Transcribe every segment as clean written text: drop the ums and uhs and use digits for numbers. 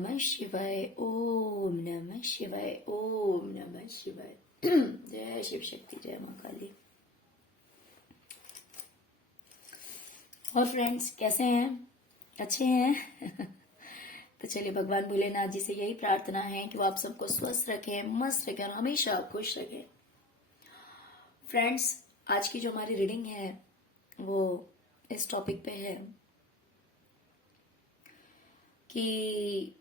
नमः शिवाय, ओम नमः शिवाय, ओम नमः शिवाय। जय शिव शक्ति, जय मां काली। और फ्रेंड्स कैसे हैं? अच्छे हैं? तो चलिए, भगवान भोलेनाथ जी से यही प्रार्थना है कि वो आप सबको स्वस्थ रखें, मस्त रखें और हमेशा खुश रखें। फ्रेंड्स, आज की जो हमारी रीडिंग है वो इस टॉपिक पे है कि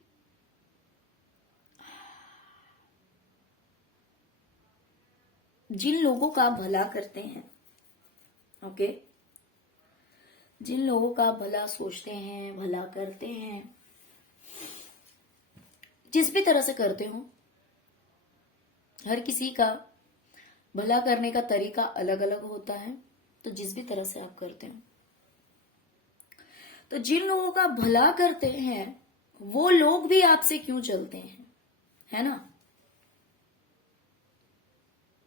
जिन लोगों का भला करते हैं, ओके, जिन लोगों का भला सोचते हैं, भला करते हैं, जिस भी तरह से करते हो, हर किसी का भला करने का तरीका अलग अलग होता है। तो जिस भी तरह से आप करते हो, तो जिन लोगों का भला करते हैं वो लोग भी आपसे क्यों चलते हैं, है ना?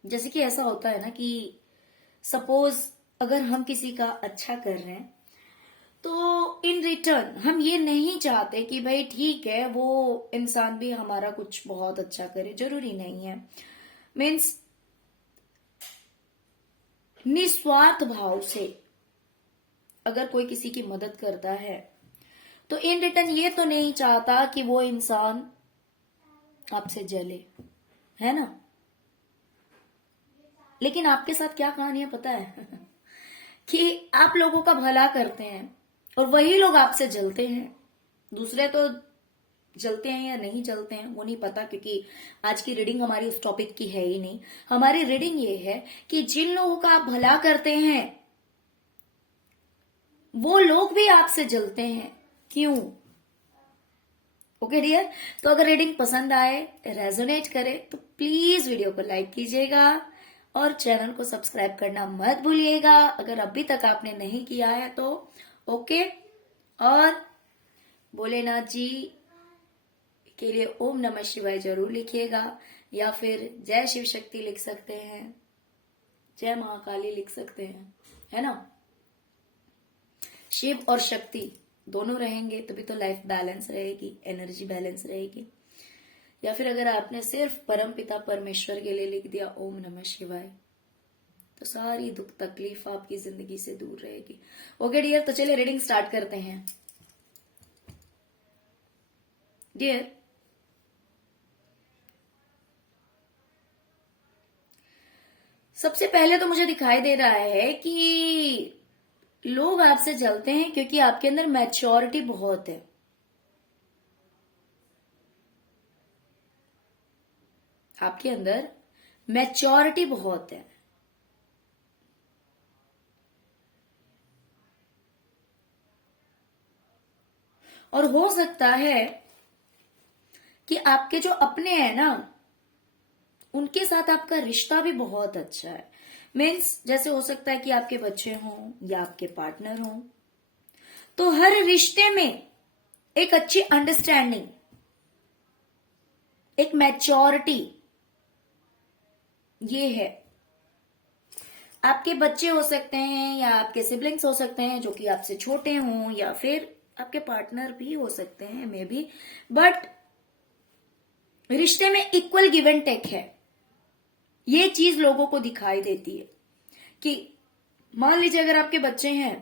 जैसे कि ऐसा होता है ना कि सपोज अगर हम किसी का अच्छा कर रहे हैं तो इन रिटर्न हम ये नहीं चाहते कि भाई ठीक है वो इंसान भी हमारा कुछ बहुत अच्छा करे, जरूरी नहीं है। मीन्स निस्वार्थ भाव से अगर कोई किसी की मदद करता है तो इन रिटर्न ये तो नहीं चाहता कि वो इंसान आपसे जले, है ना? लेकिन आपके साथ क्या कहानी है पता है? कि आप लोगों का भला करते हैं और वही लोग आपसे जलते हैं। दूसरे तो जलते हैं या नहीं जलते हैं वो नहीं पता, क्योंकि आज की रीडिंग हमारी उस टॉपिक की है ही नहीं। हमारी रीडिंग ये है कि जिन लोगों का आप भला करते हैं वो लोग भी आपसे जलते हैं, क्यों? ओके डियर, तो अगर रीडिंग पसंद आए, रेजोनेट करे, तो प्लीज वीडियो को लाइक कीजिएगा और चैनल को सब्सक्राइब करना मत भूलिएगा अगर अभी तक आपने नहीं किया है तो। ओके, और भोलेनाथ जी के लिए ओम नमः शिवाय जरूर लिखिएगा, या फिर जय शिव शक्ति लिख सकते हैं, जय महाकाली लिख सकते हैं, है ना? शिव और शक्ति दोनों रहेंगे तभी तो लाइफ बैलेंस रहेगी, एनर्जी बैलेंस रहेगी। या फिर अगर आपने सिर्फ परमपिता परमेश्वर के लिए लिख दिया ओम नमः शिवाय, तो सारी दुख तकलीफ आपकी जिंदगी से दूर रहेगी। ओके डियर, तो चलिए रीडिंग स्टार्ट करते हैं। डियर, सबसे पहले तो मुझे दिखाई दे रहा है कि लोग आपसे जलते हैं क्योंकि आपके अंदर मैच्योरिटी बहुत है। आपके अंदर मैच्योरिटी बहुत है। और हो सकता है कि आपके जो अपने हैं ना, उनके साथ आपका रिश्ता भी बहुत अच्छा है। मीन्स जैसे हो सकता है कि आपके बच्चे हों या आपके पार्टनर हों, तो हर रिश्ते में एक अच्छी अंडरस्टैंडिंग, एक मैच्योरिटी ये है। आपके बच्चे हो सकते हैं या आपके सिबलिंग्स हो सकते हैं जो कि आपसे छोटे हों, या फिर आपके पार्टनर भी हो सकते हैं मे बी, बट रिश्ते में इक्वल गिव एंड टेक है। ये चीज लोगों को दिखाई देती है कि मान लीजिए अगर आपके बच्चे हैं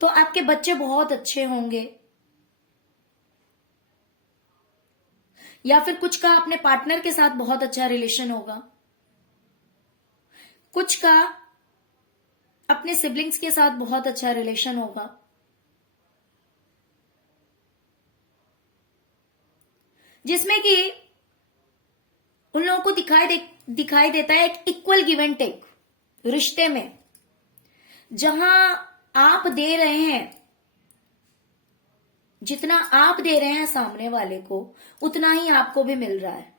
तो आपके बच्चे बहुत अच्छे होंगे, या फिर कुछ का अपने पार्टनर के साथ बहुत अच्छा रिलेशन होगा, कुछ का अपने सिबलिंग्स के साथ बहुत अच्छा रिलेशन होगा, जिसमें कि उन लोगों को दिखाई देता है एक इक्वल गिव एंड टेक रिश्ते में, जहां आप दे रहे हैं, जितना आप दे रहे हैं सामने वाले को उतना ही आपको भी मिल रहा है।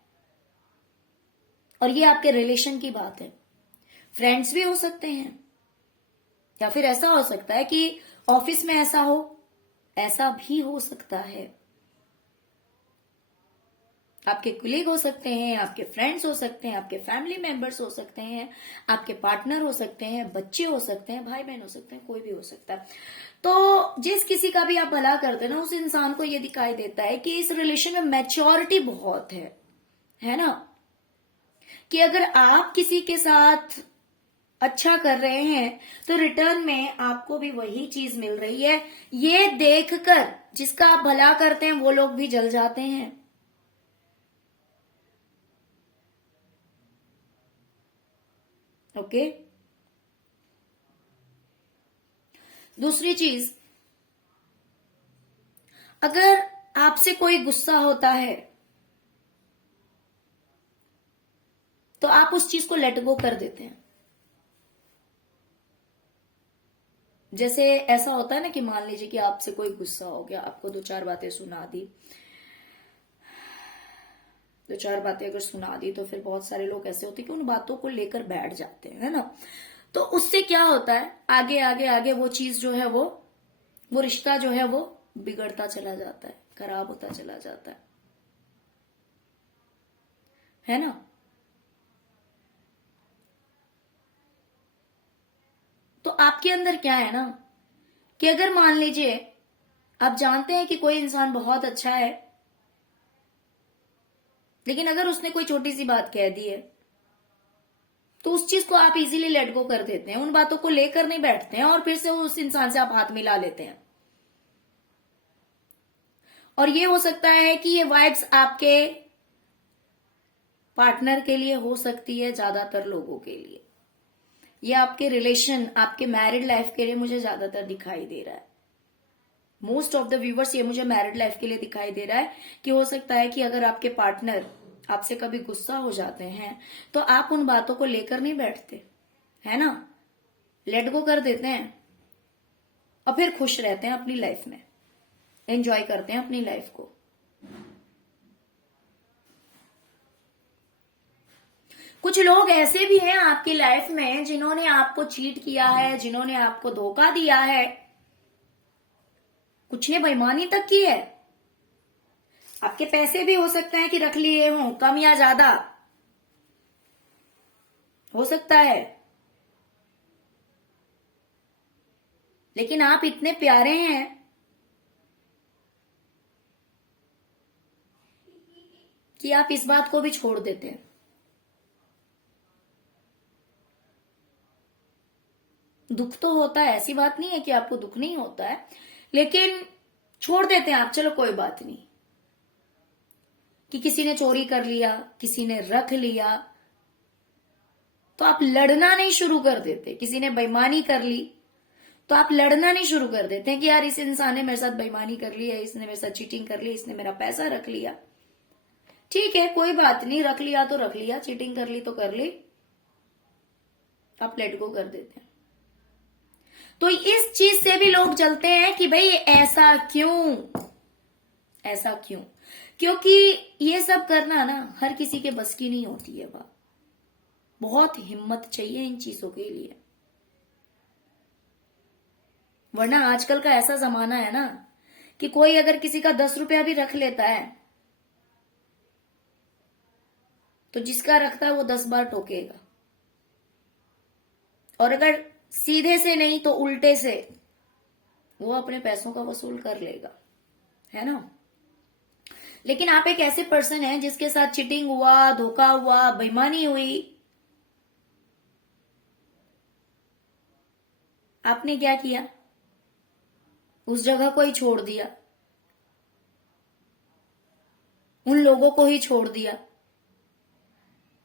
और ये आपके रिलेशन की बात है। फ्रेंड्स भी हो सकते हैं, या फिर ऐसा हो सकता है कि ऑफिस में ऐसा हो, ऐसा भी हो सकता है। आपके कुलीग हो सकते हैं, आपके फ्रेंड्स हो सकते हैं, आपके फैमिली मेंबर्स हो सकते हैं, आपके पार्टनर हो सकते हैं, बच्चे हो सकते हैं, भाई बहन हो सकते हैं, कोई भी हो सकता है। तो जिस किसी का भी आप भला करते हैं ना, उस इंसान को ये दिखाई देता है कि इस रिलेशन में मैच्योरिटी बहुत है ना, कि अगर आप किसी के साथ अच्छा कर रहे हैं तो रिटर्न में आपको भी वही चीज मिल रही है। ये देखकर जिसका आप भला करते हैं वो लोग भी जल जाते हैं। ओके। दूसरी चीज, अगर आपसे कोई गुस्सा होता है तो आप उस चीज को लेट गो कर देते हैं। जैसे ऐसा होता है ना कि मान लीजिए कि आपसे कोई गुस्सा हो गया, आपको दो चार बातें सुना दी, दो चार बातें अगर सुना दी तो फिर बहुत सारे लोग ऐसे होते हैं कि उन बातों को लेकर बैठ जाते हैं, है ना। तो उससे क्या होता है, आगे आगे आगे वो चीज जो है वो रिश्ता जो है वो बिगड़ता चला जाता है, खराब होता चला जाता है ना। तो आपके अंदर क्या है ना, कि अगर मान लीजिए आप जानते हैं कि कोई इंसान बहुत अच्छा है, लेकिन अगर उसने कोई छोटी सी बात कह दी है तो उस चीज को आप इजीली लेट गो कर देते हैं, उन बातों को लेकर नहीं बैठते हैं और फिर से उस इंसान से आप हाथ मिला लेते हैं। और ये हो सकता है कि ये वाइब्स आपके पार्टनर के लिए हो सकती है, ज्यादातर लोगों के लिए, ये आपके रिलेशन, आपके मैरिड लाइफ के लिए मुझे ज्यादातर दिखाई दे रहा है। मोस्ट ऑफ द व्यूवर्स ये मुझे मैरिड लाइफ के लिए दिखाई दे रहा है कि हो सकता है कि अगर आपके पार्टनर आपसे कभी गुस्सा हो जाते हैं तो आप उन बातों को लेकर नहीं बैठते, है ना, लेट गो कर देते हैं और फिर खुश रहते हैं अपनी लाइफ में, एंजॉय करते हैं अपनी लाइफ को। कुछ लोग ऐसे भी हैं आपकी लाइफ में जिन्होंने आपको चीट किया है, जिन्होंने आपको धोखा दिया है, कुछ ने बेईमानी तक की है। आपके पैसे भी हो सकता है कि रख लिए हों, कम या ज्यादा हो सकता है, लेकिन आप इतने प्यारे हैं कि आप इस बात को भी छोड़ देते हैं। दुख तो होता है, ऐसी बात नहीं है कि आपको दुख नहीं होता है, लेकिन छोड़ देते हैं आप, चलो कोई बात नहीं, कि किसी ने चोरी कर लिया, किसी ने रख लिया, तो आप लड़ना नहीं शुरू कर देते। किसी ने बेईमानी कर ली तो आप लड़ना नहीं शुरू कर देते हैं कि यार इस इंसान ने मेरे साथ बेईमानी कर ली है, इसने मेरे साथ चीटिंग कर ली, इसने मेरा पैसा रख लिया। ठीक है, कोई बात नहीं, रख लिया तो रख लिया, चीटिंग कर ली तो कर ली, आप लेट गो कर देते हैं। तो इस चीज से भी लोग जलते हैं कि भाई ऐसा क्यों, ऐसा क्यों, क्योंकि ये सब करना ना हर किसी के बस की नहीं होती है बात, बहुत हिम्मत चाहिए इन चीजों के लिए। वरना आजकल का ऐसा जमाना है ना कि कोई अगर किसी का 10 रुपया भी रख लेता है तो जिसका रखता है वो 10 बार टोकेगा, और अगर सीधे से नहीं तो उल्टे से वो अपने पैसों का वसूल कर लेगा, है ना। लेकिन आप एक ऐसे पर्सन हैं जिसके साथ चीटिंग हुआ, धोखा हुआ, बेईमानी हुई, आपने क्या किया, उस जगह को ही छोड़ दिया, उन लोगों को ही छोड़ दिया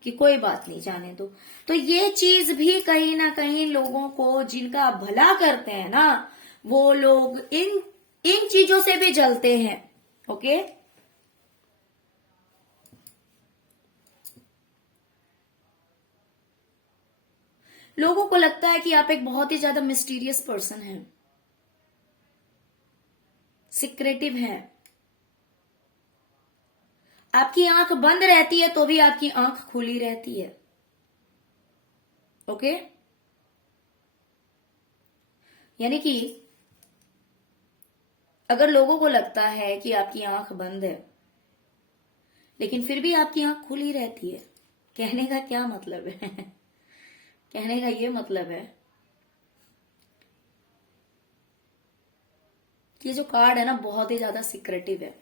कि कोई बात नहीं, जाने दो। तो ये चीज भी कहीं ना कहीं लोगों को, जिनका आप भला करते हैं ना, वो लोग इन इन चीजों से भी जलते हैं। ओके। लोगों को लगता है कि आप एक बहुत ही ज्यादा मिस्टीरियस पर्सन हैं, सीक्रेटिव हैं, आपकी आंख बंद रहती है तो भी आपकी आंख खुली रहती है। ओके। यानी कि अगर लोगों को लगता है कि आपकी आंख बंद है, लेकिन फिर भी आपकी आंख खुली रहती है। कहने का क्या मतलब है? कहने का ये मतलब है कि ये जो कार्ड है ना, बहुत ही ज्यादा सिक्रेटिव है।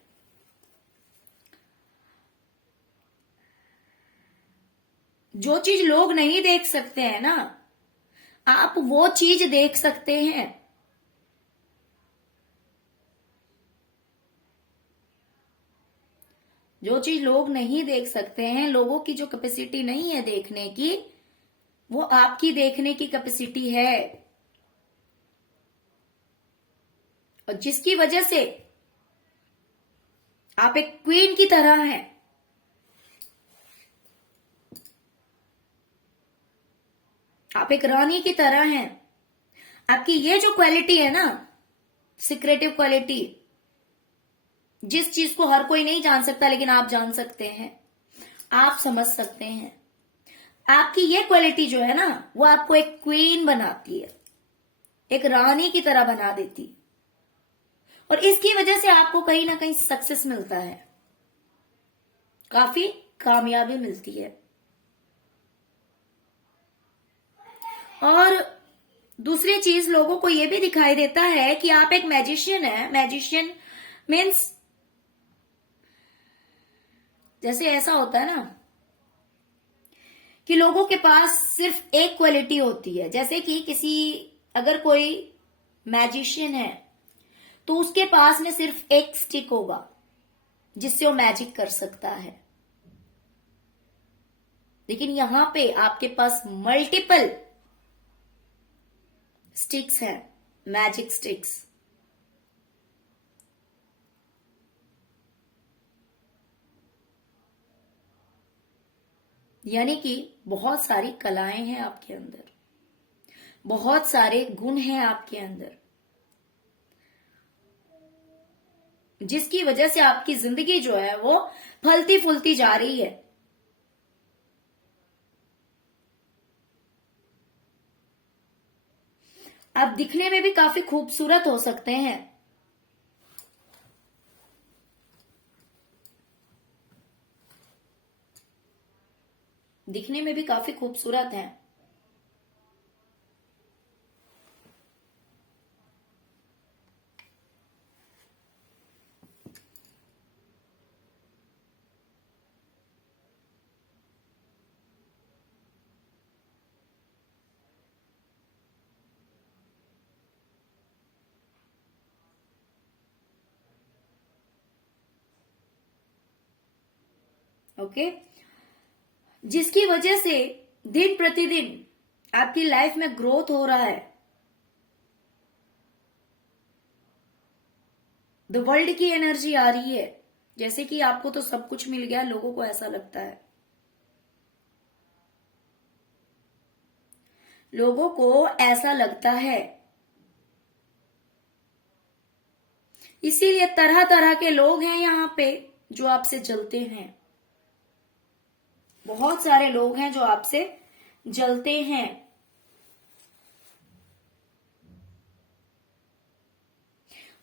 जो चीज लोग नहीं देख सकते हैं ना, आप वो चीज देख सकते हैं। जो चीज लोग नहीं देख सकते हैं, लोगों की जो कैपेसिटी नहीं है देखने की, वो आपकी देखने की कैपेसिटी है। और जिसकी वजह से आप एक क्वीन की तरह हैं। आप एक रानी की तरह हैं। आपकी ये जो क्वालिटी है ना, सिक्रेटिव क्वालिटी, जिस चीज को हर कोई नहीं जान सकता लेकिन आप जान सकते हैं, आप समझ सकते हैं। आपकी ये क्वालिटी जो है ना, वो आपको एक क्वीन बनाती है, एक रानी की तरह बना देती। और इसकी वजह से आपको कहीं ना कहीं सक्सेस मिलता है, काफी कामयाबी मिलती है। और दूसरी चीज, लोगों को यह भी दिखाई देता है कि आप एक मैजिशियन है। मैजिशियन मीन्स जैसे ऐसा होता है ना कि लोगों के पास सिर्फ एक क्वालिटी होती है। जैसे कि अगर कोई मैजिशियन है तो उसके पास में सिर्फ एक स्टिक होगा जिससे वो मैजिक कर सकता है। लेकिन यहां पे आपके पास मल्टीपल स्टिक्स हैं, मैजिक स्टिक्स। यानी कि बहुत सारी कलाएं हैं आपके अंदर, बहुत सारे गुण हैं आपके अंदर, जिसकी वजह से आपकी जिंदगी जो है वो फलती फूलती जा रही है। आप दिखने में भी काफी खूबसूरत हो सकते हैं। दिखने में भी काफी खूबसूरत हैं। ओके, जिसकी वजह से दिन प्रतिदिन आपकी लाइफ में ग्रोथ हो रहा है। द वर्ल्ड की एनर्जी आ रही है। जैसे कि आपको तो सब कुछ मिल गया, लोगों को ऐसा लगता है। लोगों को ऐसा लगता है, इसीलिए तरह तरह के लोग हैं यहाँ पे जो आपसे जलते हैं। बहुत सारे लोग हैं जो आपसे जलते हैं।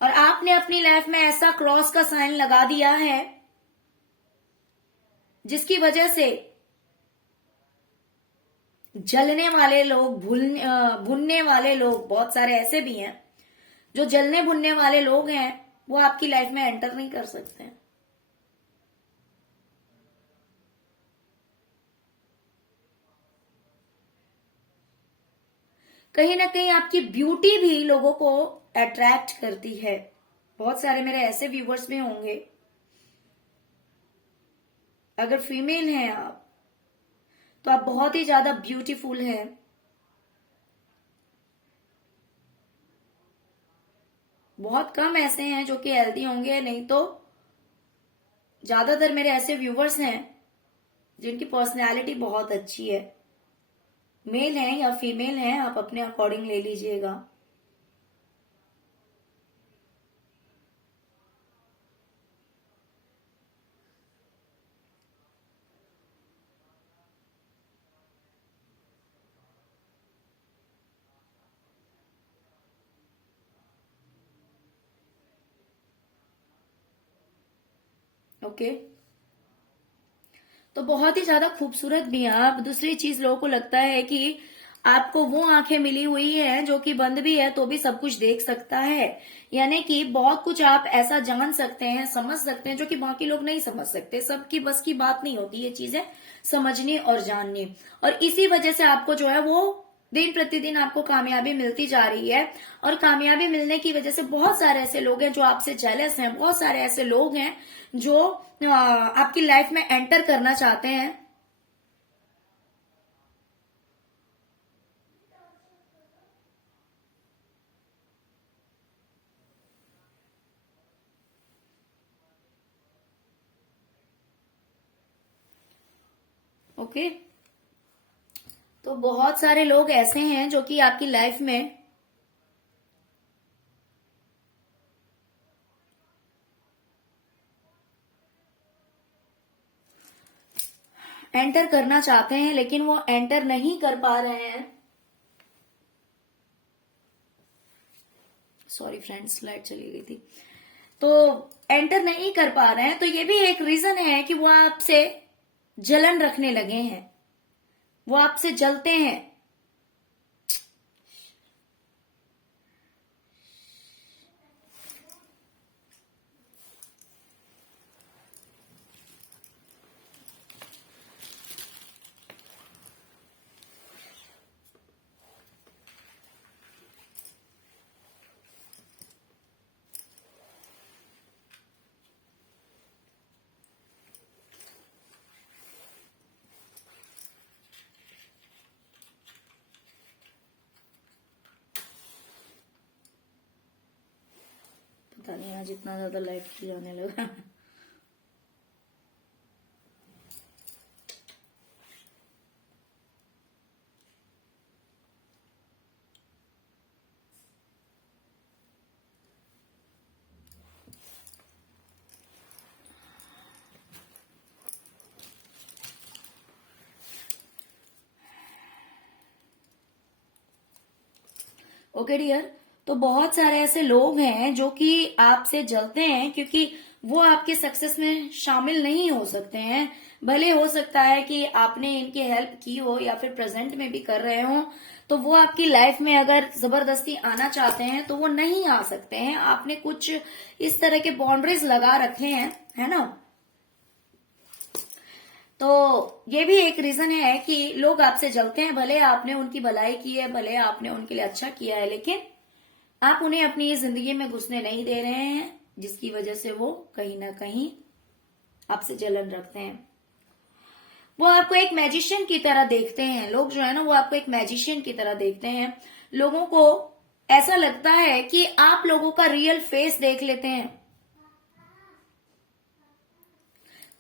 और आपने अपनी लाइफ में ऐसा क्रॉस का साइन लगा दिया है जिसकी वजह से जलने वाले लोग, भुनने वाले लोग, बहुत सारे ऐसे भी हैं जो जलने भुनने वाले लोग हैं, वो आपकी लाइफ में एंटर नहीं कर सकते। कहीं ना कहीं आपकी ब्यूटी भी लोगों को अट्रैक्ट करती है। बहुत सारे मेरे ऐसे व्यूवर्स भी होंगे, अगर फीमेल हैं आप तो आप बहुत ही ज्यादा ब्यूटीफुल हैं। बहुत कम ऐसे हैं जो कि हेल्दी होंगे, नहीं तो ज्यादातर मेरे ऐसे व्यूवर्स हैं जिनकी पर्सनैलिटी बहुत अच्छी है। मेल है या फीमेल है, आप अपने अकॉर्डिंग ले लीजिएगा। ओके, तो बहुत ही ज्यादा खूबसूरत भी हैं आप। दूसरी चीज, लोगों को लगता है कि आपको वो आंखें मिली हुई है जो कि बंद भी है तो भी सब कुछ देख सकता है, यानी कि बहुत कुछ आप ऐसा जान सकते हैं, समझ सकते हैं जो कि बाकी लोग नहीं समझ सकते। सबकी बस की बात नहीं होती ये चीजें समझनी और जाननी, और इसी वजह से आपको जो है वो दिन प्रतिदिन आपको कामयाबी मिलती जा रही है। और कामयाबी मिलने की वजह से बहुत सारे ऐसे लोग हैं जो आपसे जेलस हैं, बहुत सारे ऐसे लोग हैं जो आपकी लाइफ में एंटर करना चाहते हैं। ओके, तो बहुत सारे लोग ऐसे हैं जो कि आपकी लाइफ में एंटर करना चाहते हैं लेकिन वो एंटर नहीं कर पा रहे हैं। सॉरी फ्रेंड्स, लाइट चली गई थी। तो एंटर नहीं कर पा रहे हैं, तो ये भी एक रीजन है कि वो आपसे जलन रखने लगे हैं, वो आपसे जलते हैं। पता नहीं आज इतना ज्यादा लाइट क्यों जाने लगा। ओके डियर, तो बहुत सारे ऐसे लोग हैं जो कि आपसे जलते हैं क्योंकि वो आपके सक्सेस में शामिल नहीं हो सकते हैं। भले हो सकता है कि आपने इनकी हेल्प की हो या फिर प्रेजेंट में भी कर रहे हो, तो वो आपकी लाइफ में अगर जबरदस्ती आना चाहते हैं तो वो नहीं आ सकते हैं। आपने कुछ इस तरह के बाउंड्रीज लगा रखे हैं, है ना। तो ये भी एक रीजन है कि लोग आपसे जलते हैं। भले आपने उनकी भलाई की है, भले आपने उनके लिए अच्छा किया है, लेकिन आप उन्हें अपनी जिंदगी में घुसने नहीं दे रहे हैं, जिसकी वजह से वो कहीं ना कहीं आपसे जलन रखते हैं। वो आपको एक मैजिशियन की तरह देखते हैं। लोग जो है ना, वो आपको एक मैजिशियन की तरह देखते हैं। लोगों को ऐसा लगता है कि आप लोगों का रियल फेस देख लेते हैं।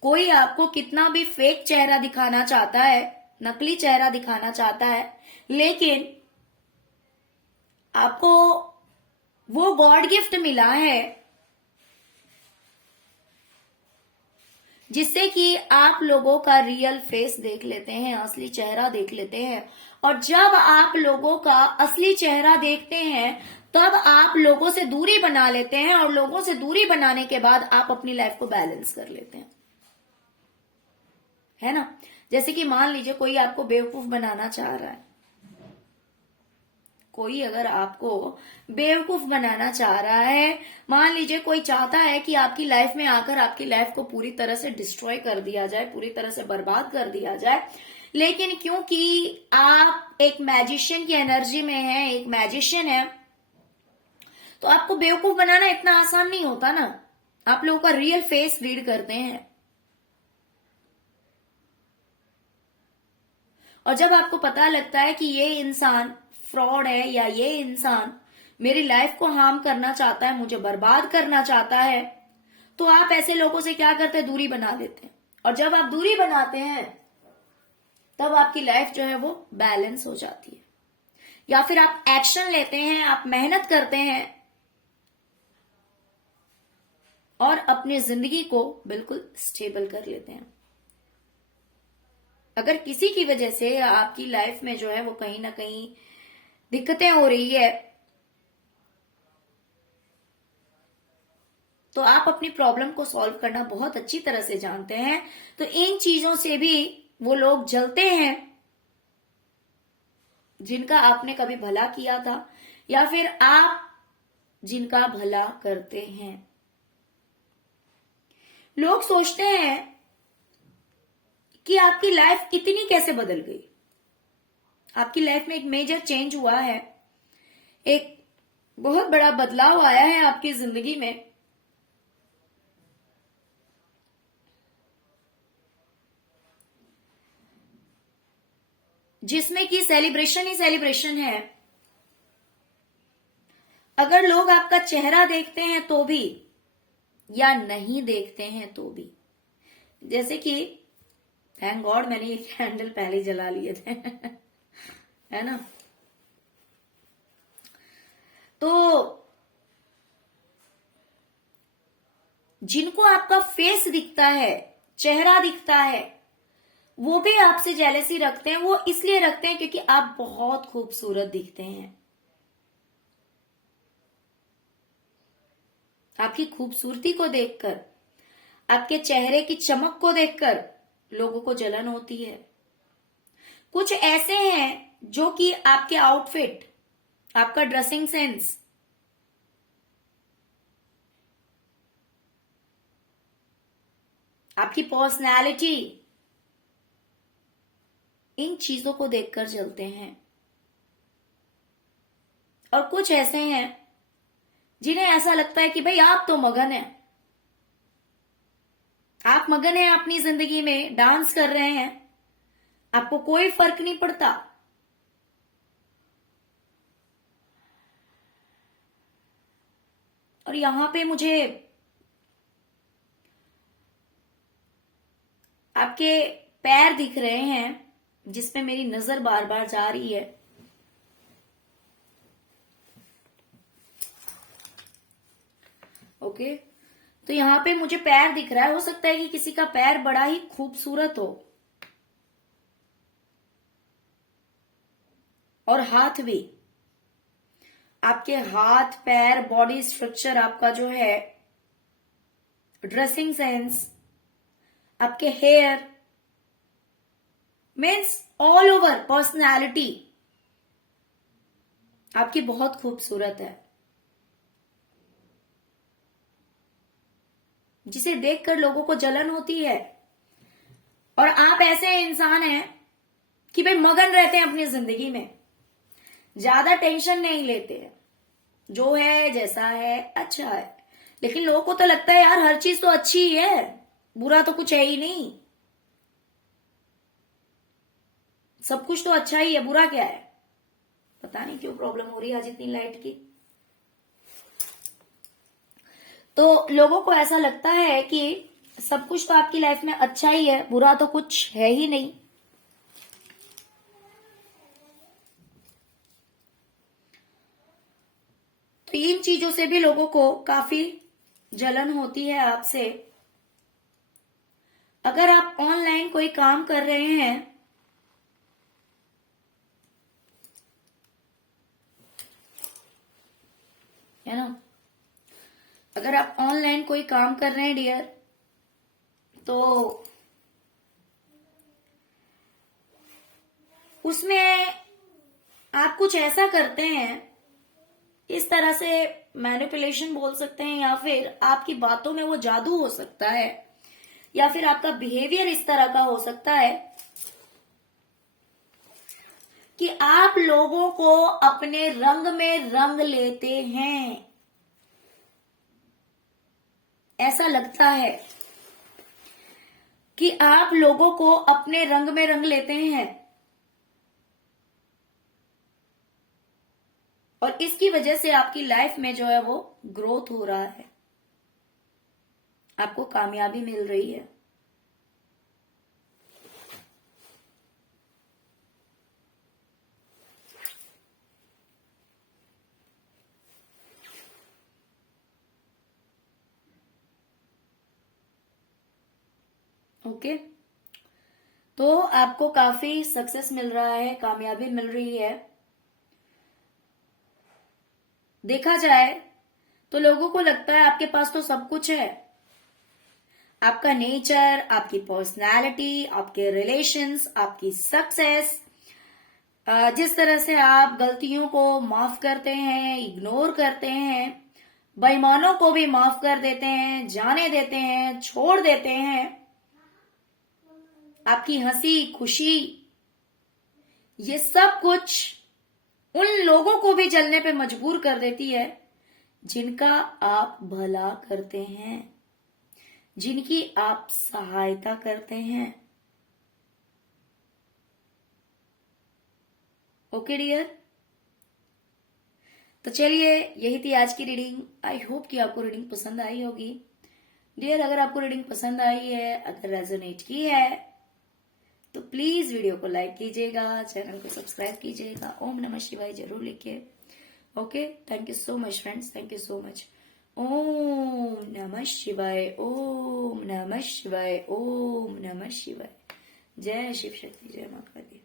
कोई आपको कितना भी फेक चेहरा दिखाना चाहता है, नकली चेहरा दिखाना चाहता है, लेकिन आपको वो गॉड गिफ्ट मिला है जिससे कि आप लोगों का रियल फेस देख लेते हैं, असली चेहरा देख लेते हैं। और जब आप लोगों का असली चेहरा देखते हैं तब आप लोगों से दूरी बना लेते हैं, और लोगों से दूरी बनाने के बाद आप अपनी लाइफ को बैलेंस कर लेते हैं, है ना। जैसे कि मान लीजिए कोई आपको बेवकूफ बनाना चाह रहा है, कोई अगर आपको बेवकूफ बनाना चाह रहा है, मान लीजिए कोई चाहता है कि आपकी लाइफ में आकर आपकी लाइफ को पूरी तरह से डिस्ट्रॉय कर दिया जाए, पूरी तरह से बर्बाद कर दिया जाए, लेकिन क्योंकि आप एक मैजिशियन की एनर्जी में हैं, एक मैजिशियन है, तो आपको बेवकूफ बनाना इतना आसान नहीं होता ना। आप लोगों का रियल फेस रीड करते हैं, और जब आपको पता लगता है कि ये इंसान फ्रॉड है या ये इंसान मेरी लाइफ को हार्म करना चाहता है, मुझे बर्बाद करना चाहता है, तो आप ऐसे लोगों से क्या करते हैं, दूरी बना देते हैं। और जब आप दूरी बनाते हैं तब आपकी लाइफ जो है वो बैलेंस हो जाती है। या फिर आप एक्शन लेते हैं, आप मेहनत करते हैं और अपनी जिंदगी को बिल्कुल स्टेबल कर लेते हैं। अगर किसी की वजह से आपकी लाइफ में जो है वो कहीं ना कहीं दिक्कतें हो रही है, तो आप अपनी प्रॉब्लम को सॉल्व करना बहुत अच्छी तरह से जानते हैं। तो इन चीजों से भी वो लोग जलते हैं जिनका आपने कभी भला किया था, या फिर आप जिनका भला करते हैं। लोग सोचते हैं कि आपकी लाइफ इतनी कैसे बदल गई। आपकी लाइफ में एक मेजर चेंज हुआ है, एक बहुत बड़ा बदलाव आया है आपकी जिंदगी में, जिसमें कि सेलिब्रेशन ही सेलिब्रेशन है। अगर लोग आपका चेहरा देखते हैं तो भी या नहीं देखते हैं तो भी, जैसे कि थैंक गॉड मैंने ये कैंडल पहले ही जला लिए थे है ना। तो जिनको आपका फेस दिखता है, चेहरा दिखता है, वो भी आपसे जेलसी रखते हैं। वो इसलिए रखते हैं क्योंकि आप बहुत खूबसूरत दिखते हैं। आपकी खूबसूरती को देखकर, आपके चेहरे की चमक को देखकर लोगों को जलन होती है। कुछ ऐसे हैं जो कि आपके आउटफिट, आपका ड्रेसिंग सेंस, आपकी पर्सनैलिटी, इन चीजों को देखकर जलते हैं। और कुछ ऐसे हैं जिन्हें ऐसा लगता है कि भाई आप तो मगन हैं, आप मगन हैं अपनी जिंदगी में, डांस कर रहे हैं, आपको कोई फर्क नहीं पड़ता। और यहां पे मुझे आपके पैर दिख रहे हैं जिसपे मेरी नजर बार बार जा रही है। ओके, तो यहां पे मुझे पैर दिख रहा है। हो सकता है कि किसी का पैर बड़ा ही खूबसूरत हो, और हाथ भी। आपके हाथ, पैर, बॉडी स्ट्रक्चर, आपका जो है ड्रेसिंग सेंस, आपके hair, means all over personality आपकी बहुत खूबसूरत है, जिसे देखकर लोगों को जलन होती है। और आप ऐसे इंसान हैं कि भाई मगन रहते हैं अपनी जिंदगी में, ज्यादा टेंशन नहीं लेते हैं, जो है जैसा है अच्छा है। लेकिन लोगों को तो लगता है यार हर चीज तो अच्छी ही है, बुरा तो कुछ है ही नहीं, सब कुछ तो अच्छा ही है, बुरा क्या है। पता नहीं क्यों प्रॉब्लम हो रही है आज इतनी लाइट की। तो लोगों को ऐसा लगता है कि सब कुछ तो आपकी लाइफ में अच्छा ही है, बुरा तो कुछ है ही नहीं। तो इन चीजों से भी लोगों को काफी जलन होती है आपसे। अगर आप ऑनलाइन कोई काम कर रहे हैं, है ना, अगर आप ऑनलाइन कोई काम कर रहे हैं डियर, तो उसमें आप कुछ ऐसा करते हैं, इस तरह से मैनिपुलेशन बोल सकते हैं, या फिर आपकी बातों में वो जादू हो सकता है, या फिर आपका बिहेवियर इस तरह का हो सकता है कि आप लोगों को अपने रंग में रंग लेते हैं। ऐसा लगता है कि आप लोगों को अपने रंग में रंग लेते हैं, और इसकी वजह से आपकी लाइफ में जो है वो ग्रोथ हो रहा है, आपको कामयाबी मिल रही है। ओके, तो आपको काफी सक्सेस मिल रहा है, कामयाबी मिल रही है। देखा जाए तो लोगों को लगता है आपके पास तो सब कुछ है। आपका नेचर, आपकी पर्सनालिटी, आपके रिलेशंस, आपकी सक्सेस, जिस तरह से आप गलतियों को माफ करते हैं, इग्नोर करते हैं, बेईमानों को भी माफ कर देते हैं, जाने देते हैं, छोड़ देते हैं, आपकी हंसी खुशी, ये सब कुछ उन लोगों को भी जलने पे मजबूर कर देती है जिनका आप भला करते हैं, जिनकी आप सहायता करते हैं। ओके डियर, तो चलिए यही थी आज की रीडिंग। आई होप कि आपको रीडिंग पसंद आई होगी। डियर, अगर आपको रीडिंग पसंद आई है, अगर रेजोनेट की है, तो प्लीज वीडियो को लाइक कीजिएगा, चैनल को सब्सक्राइब कीजिएगा, ओम नमः शिवाय जरूर लिखिए। Okay, thank you so much friends, thank you so much. ओम नमः शिवाय, ओम नमः शिवाय, ओम नमः शिवाय। जय शिव शक्ति, जय माता दी।